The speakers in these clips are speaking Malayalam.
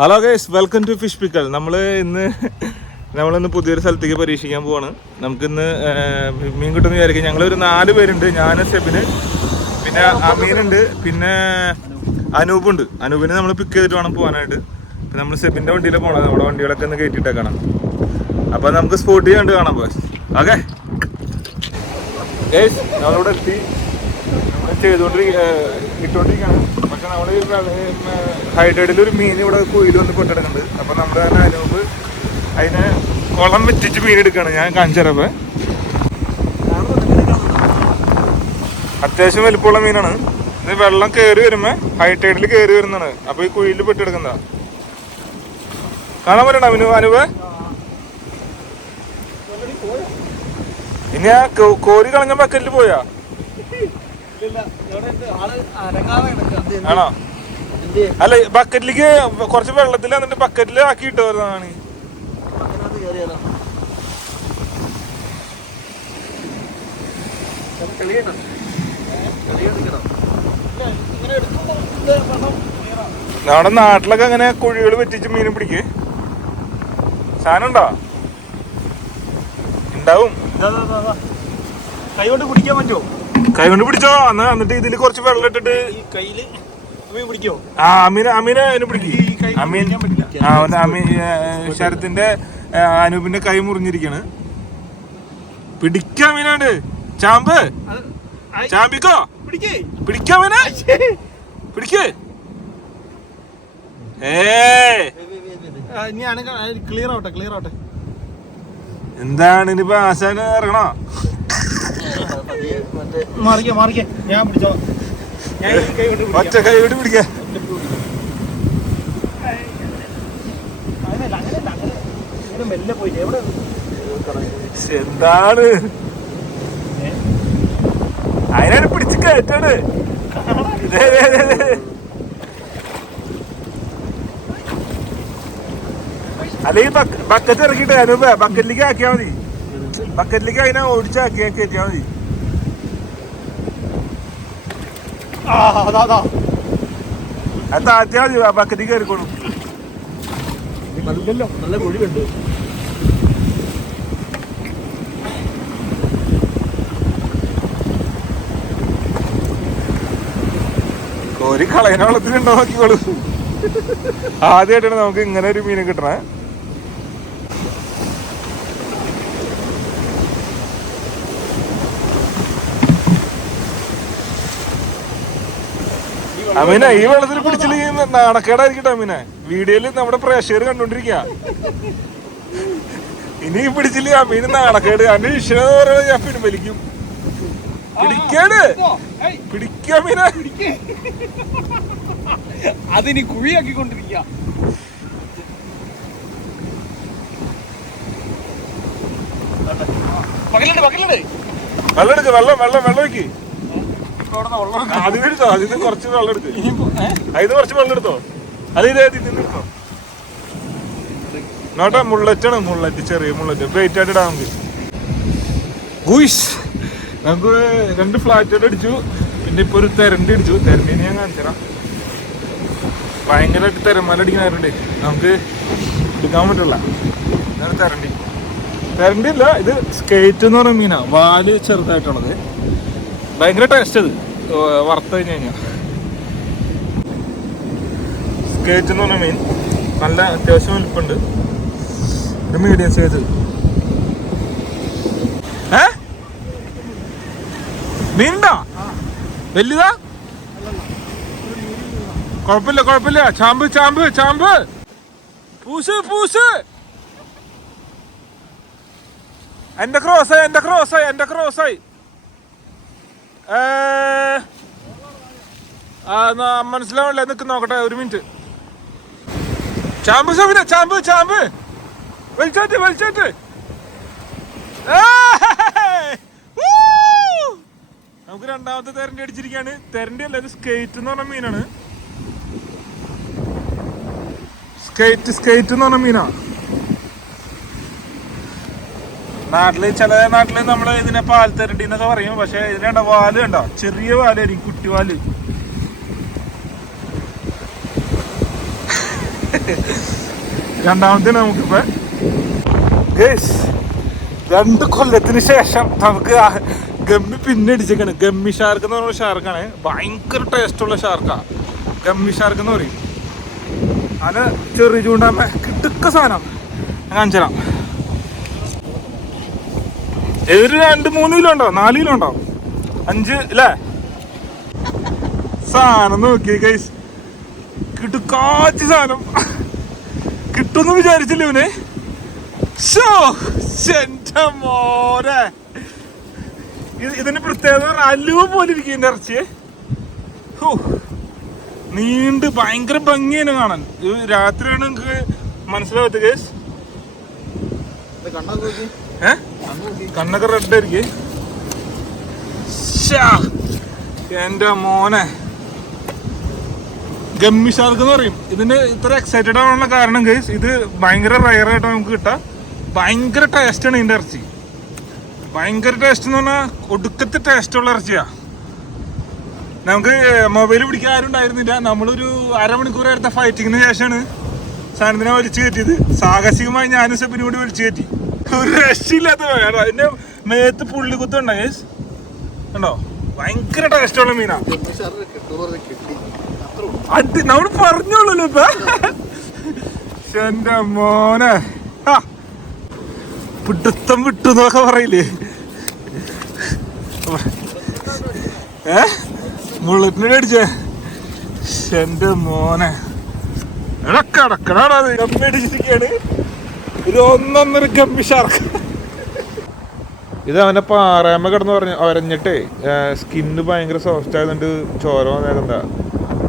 Hello guys, welcome to fish pickle. നമ്മളിന്ന് പുതിയൊരു സ്ഥലത്തേക്ക് പരീക്ഷിക്കാൻ പോവാണ്. നമുക്കിന്ന് മീൻ കിട്ടുമെന്ന് വിചാരിക്കും. ഞങ്ങളൊരു 4 പേരുണ്ട്. ഞാൻ, സെബിന്, പിന്നെ അമീനുണ്ട്, പിന്നെ അനൂപുണ്ട്. അനൂപിനെ നമ്മൾ പിക്ക് ചെയ്തിട്ട് വേണം പോകാനായിട്ട്. പിന്നെ നമ്മൾ സെബിൻ്റെ വണ്ടിയിൽ പോകണം. നമ്മുടെ വണ്ടികളൊക്കെ ഒന്ന് കയറ്റിയിട്ടേക്കണം. അപ്പോൾ നമുക്ക് സ്പോട്ട് കണ്ട് കാണാം. ബോസ് ഓക്കെ ഗൈസ്, നമ്മളിവിടെ എത്തി. ഇട്ടുകൊണ്ടിരിക്കുകയാണ്. പക്ഷെ നമ്മൾ ഹൈഡ്രേറ്റിലൊരു മീൻ ഇവിടെ കുയിൽ വന്ന് കൊണ്ടെടുക്കുന്നുണ്ട്. അപ്പം നമ്മുടെ തന്നെ അനൂപ് അതിനെ കുളം വെച്ചിട്ട് മീൻ എടുക്കുകയാണ്. ഞാൻ കാണിച്ചപ്പോൾ അത്യാവശ്യം വലിപ്പമുള്ള മീനാണ് ഇത്. വെള്ളം കയറി വരുമ്പോൾ ഹൈഡ്രേറ്റിൽ കയറി വരുന്നതാണ്. അപ്പോൾ ഈ കുയിലിൽ പെട്ടെടുക്കുന്നതാ. കാണാൻ പറ്റണ്ട അനൂപ്? ഇനി ആ കോരി കളഞ്ഞ ബക്കറ്റിൽ പോയാ? ആണോ? അല്ല, ബക്കറ്റിലേക്ക് കുറച്ച് വെള്ളത്തിൽ എന്നിട്ട് ബക്കറ്റിൽ ആക്കിയിട്ട് വരുന്നതാണ്. നമ്മുടെ നാട്ടിലൊക്കെ അങ്ങനെ കുഴികൾ വെറ്റിച്ച് മീനും പിടിക്ക്. സാധനം ഉണ്ടോ? ഉണ്ടാവും. കൈ കൊണ്ട് പിടിക്കാൻ പറ്റുമോ? കൈ കൊണ്ട് പിടിച്ചോ. എന്നിട്ട് ഇതിൽ കുറച്ച് വെള്ളം ഇട്ടിട്ട് പിടിക്കോ? അമീനെ പിടിക്കും. ശരത്തിന്റെ അനൂപിന്റെ കൈ മുറിഞ്ഞിരിക്കാണ്. പിടിക്കാം മീനാണ്ട്. ചാമ്പ് ചാമ്പിക്കോ. പിടിക്കാം മീനെ. പിടിക്ക്. ക്ലിയർ ആവട്ടെ. എന്താണ് ഇനിയിപ്പോ ആശാന് ഇറങ്ങണോ? മാറിക്കേ, ഞാൻ പിടിച്ചോ. ഒറ്റ കൈ കൊണ്ട് പിടിക്ക. എന്താണ് അതിനാണ് പിടിച്ച് കയറ്റാണ്. അല്ലെങ്കിൽ ബക്കറ്റ് ഇറക്കിട്ട് അനൂപ ബക്കറ്റിലേക്ക് ആക്കിയാ മതി. ബക്കറ്റിലേക്ക് അതിനെ ഓടിച്ചാക്കിയാ കയറ്റിയാ മതി. അത് താഴ്ത്തിയാ മതി. ബക്കറ്റിൽ കയറിക്കോളും. നല്ല കുഴിയുണ്ട്. കോരി കളയന വെള്ളത്തിലുണ്ടോ നോക്കിക്കോളൂ. ആദ്യമായിട്ടാണ് നമുക്ക് ഇങ്ങനെ ഒരു മീനെ കിട്ടണേ. അമീന, ഈ വെള്ളത്തിൽ പിടിച്ചില്ലെങ്കിൽ നാണക്കേടായിരിക്കട്ടെ അമീന. വീഡിയോയില് നമ്മുടെ പ്രേക്ഷകർ കണ്ടോണ്ടിരിക്ക. ഇനി പിടിച്ചില്ല അമീന് നാണക്കേട്. അതിന്റെ വിഷയം പറയുന്നത് ഞാൻ പിൻവലിക്കും. പിടിക്കാണ്. പിടിക്കാമീന. അതിനി കുഴിയാക്കിക്കൊണ്ടിരിക്ക. വെള്ളം എടുക്ക്. വെള്ളം വെക്ക്. അതിന് കുറച്ച് വെള്ളം എടുക്ക്. അതിന് കുറച്ച് വെള്ളം എടുത്തോ. ഇതിനെടുത്തോ. നോട്ടാ, മുള്ളറ്റ്, ചെറിയ മുള്ളറ്റ്. ബെയിറ്റ് ആയിട്ട് ഇടാൻ നമുക്ക്. നമുക്ക് 2 ഫ്ലാറ്റ് അടിച്ചു. പിന്നെ ഇപ്പൊ ഒരു തെരണ്ടി അടിച്ചു. തെരണ്ടിനെ ഞാൻ കാണിച്ചറാം. ഭയങ്കരമായിട്ട് തെരമാലടിക്കാറുണ്ട്. നമുക്ക് എടുക്കാൻ പറ്റില്ല. ഇതാണ് തെരണ്ടി അല്ല, ഇത് സ്കേറ്റ് എന്ന് പറയുന്ന മീനാ. വാല് ചെറുതായിട്ടുള്ളത്. ഭയങ്കര ടേസ്റ്റ്. അത് വറുത്ത് കഴിഞ്ഞ് കഴിഞ്ഞാൽ സ്കേറ്റ് എന്ന് പറഞ്ഞ മീൻ നല്ല അത്യാവശ്യം വലിപ്പുണ്ട്. ഇത് മീഡിയം സൈസ്. മീനുണ്ടോ? വലുതാ? കുഴപ്പമില്ല. ചാമ്പ്. പൂസ്. എന്റെ ക്രോസായി. മനസ്സിലാവല്ലേ? നിക്ക് നോക്കട്ടെ, ഒരു മിനിറ്റ്. ചാമ്പ് വലിച്ചാറ്റ്. നമുക്ക് രണ്ടാമത്തെ തെരണ്ടി അടിച്ചിരിക്കാണ്. തെരണ്ടി അല്ല, ഇത് സ്കേറ്റ് എന്ന് പറഞ്ഞ മീനാണ്. സ്കേറ്റ് എന്ന് പറഞ്ഞ മീനാ. ചില നാട്ടില് നമ്മള് ഇതിനെ പാൽ തെരണ്ടി എന്നൊക്കെ പറയും. പക്ഷെ ഇതിനെ വാല് കണ്ടോ, ചെറിയ വാലായിരിക്കും, കുട്ടിവാല്. രണ്ടാമത്തെ നമുക്കിപ്പോ ഗയ്സ് 2 കൊല്ലത്തിന് ശേഷം നമുക്ക് ഗമ്മി പിന്നെ അടിച്ചേക്കാണ്. ഗമ്മി ഷാർക്ക് എന്ന് പറഞ്ഞ ഷാർക്കാണ്. ഭയങ്കര ടേസ്റ്റുള്ള ഷാർക്കാണ് ഗമ്മി ഷാർക്ക് എന്ന് പറയും. അത് ചെറിയ ചൂണ്ടാകുമ്പോ കിട്ടുക്ക സാധനം കാണിച്ചു തരാം. ഏതൊരു 2-3 കിലോ ഉണ്ടോ, 4 കിലോ ഉണ്ടോ, 5 അല്ലേ സാധനം. നോക്കി ഗൈസ്, കിട്ടുക്കാച്ച സാധനം. കിട്ടുമെന്ന് വിചാരിച്ചില്ല ഇവന്. മോനെ ഇതിന്റെ പ്രത്യേകത അലുവ പോലെ ഇരിക്കും ഇതിന്റെ ഇറച്ചി. നീണ്ട് ഭയങ്കര ഭംഗിയാണ് കാണാൻ. ഇത് രാത്രിയാണ് നിങ്ങക്ക് മനസ്സിലാവത്ത് കേസ്. കണ്ണൊക്കെ റെഡ് ആയിരിക്കും. എന്റെ മോനെ ഗമ്മി ഷാർക്ക് എന്ന് പറയും. ഇതിന്റെ ഇത്ര എക്സൈറ്റഡ് ആവാനുള്ള കാരണം കേസ്, ഇത് ഭയങ്കര റയർ ആയിട്ട് നമുക്ക് കിട്ടാം. ഭയങ്കര ടേസ്റ്റാണ് ഇതിന്റെ ഇറച്ചി. ഭയങ്കര ടേസ്റ്റ് എന്ന് പറഞ്ഞാൽ ഒടുക്കത്തെ ടേസ്റ്റുള്ള ഇറച്ചിയാ. നമുക്ക് മൊബൈൽ പിടിക്കാൻ ആരും ഉണ്ടായിരുന്നില്ല. നമ്മളൊരു അരമണിക്കൂർ എടുത്ത ഫൈറ്റിങ്ങിന് ശേഷമാണ് സാധനത്തിനെ വലിച്ചു കയറ്റിയത്. സാഹസികമായി ഞാനും സെബിനും കൂടി വലിച്ചു കയറ്റി. ഒരു രക്ഷയില്ലാത്ത വേണം. അതിന്റെ മേത്ത് പുള്ളിക്കുത്തുണ്ടോ കേസ്, കണ്ടോ? ഭയങ്കര ടേസ്റ്റുള്ള മീനാ. അത് നമ്മൾ പറഞ്ഞോളൂ ഇപ്പൊ. എന്റെ മോനെ പിടുത്തം വിട്ടു എന്നൊക്കെ പറയില്ലേ. മുള്ളറ്റിനെ അടിച്ചേ. എന്റെ മോനെ ഇടക്കടക്കടാണ് ഗമ്മി അടിച്ചിരിക്കുകയാണ്. ഒരു 1.5 ഗമ്മി ഷാർക്ക്. ഇത് അവന്റെ പാറയമ്മ കിടന്ന് ഒരഞ്ഞിട്ടേ സ്കിന്ന് ഭയങ്കര സോഫ്റ്റ് ആയതുകൊണ്ട് ചോര വന്നേക്കെന്താ.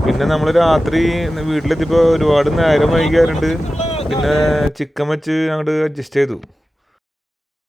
പിന്നെ നമ്മൾ രാത്രി വീട്ടിലെത്തിയപ്പോൾ ഒരുപാട് നേരം വൈകിയാറുണ്ട്. പിന്നെ ചിക്കൻ വെച്ച് അങ്ങോട്ട് അഡ്ജസ്റ്റ് ചെയ്തു.